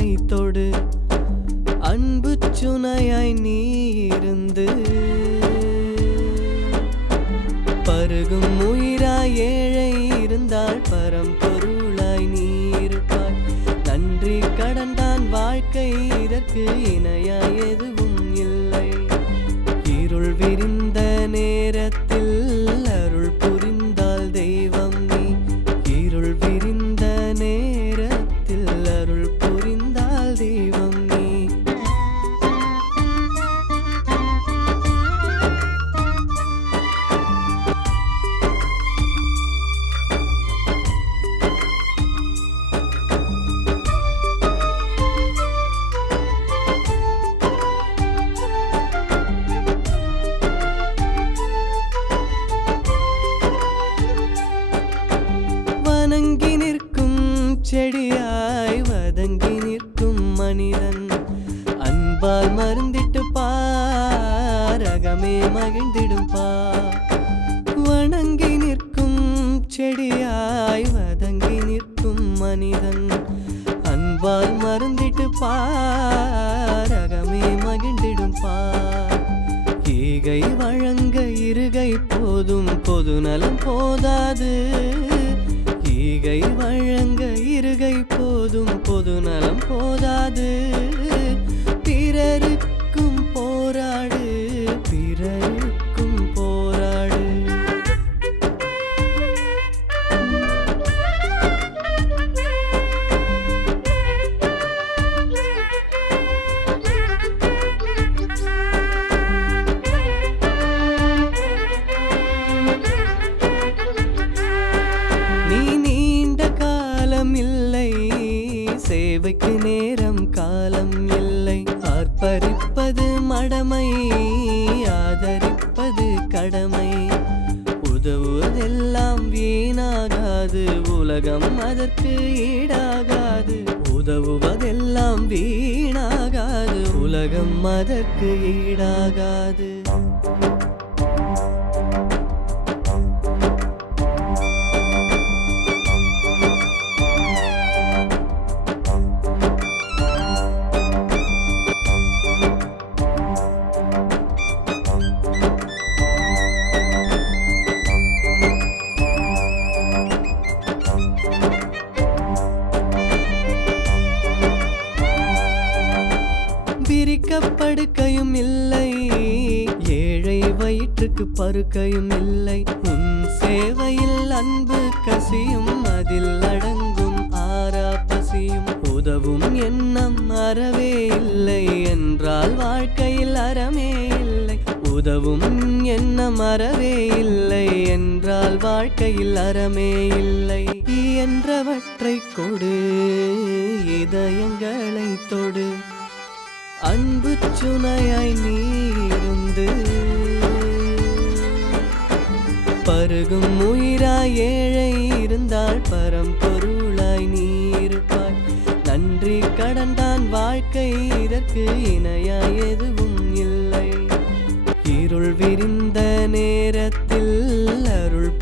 இதயங்களை தொடு அன்பு சுனையாய் நீ இருந்து பருகும் உயிராய் ஏழை இருந்தால் பரம்பொருளாய் நீ இருப்பாய். நன்றி கடன்தான் வாழ்க்கை, இதற்கு இணையாய் எதுவும் இல்லை. இருள் விரிந்த நேரத்தில் அருள் புரிந்தால் தெய்வம் நீ. இருள் விரிந்த நேரத்தில் அருள் புரிந்தால் தெய்வம் நீ. வணங்கி நிற்கும் செடியாய் வதங்கி நிற்கும் மனிதன் அன்பால் மருந்திட்டு பார், அகமே மகிழ்ந்திடும் பார். வணங்கி நிற்கும் செடியாய் வதங்கி நிற்கும் மனிதன் அன்பால் மருந்திட்டு பார், அகமே மகிழ்ந்திடும் பார். ஈகை வழங்க இருகை போதும், பொது நலம் போதாது. ஈகை வழங்க இருகை போதும், பொது நலம் போதாது. பிறருக்கும் போராடு, பிறருக்கும் போராடு. நீ நீண்ட காலம் இல்லை, சேவைக்கு நேரம் காலம் இல்லை. ஆர்ப்பரிப்பது மடமை, ஆதரிப்பது கடமை. உதவுவதெல்லாம் வீணாகாது, உலகம் அதற்கு ஈடாகாது. உதவுவதெல்லாம் வீணாகாது, உலகம் அதற்கு ஈடாகாது. விரிக்கப்படுக்கையும் இல்லை, ஏழை வயிற்றுக்கு பருக்கையும் இல்லை. உன் சேவையில் அன்பு கசியும், அதில் அடங்கும் ஆரா பசியும். உதவும் எண்ணம் அறவே இல்லை என்றால் வாழ்க்கையில் அறமே இல்லை. உதவும் எண்ணம் அறவே இல்லை என்றால் வாழ்க்கையில் அறமே இல்லை. என்றவற்றை கொடு, இதயங்களை தொடு அன்பு சுனையாய் நீ இருந்து பருகும் உயிராய் ஏழை இருந்தால் பரம்பொருளாய் நீ இருப்பாய். நன்றி கடன்தான் வாழ்க்கை, இதற்கு இணையாய் எதுவும் இல்லை. இருள் விரிந்த நேரத்தில் அருள்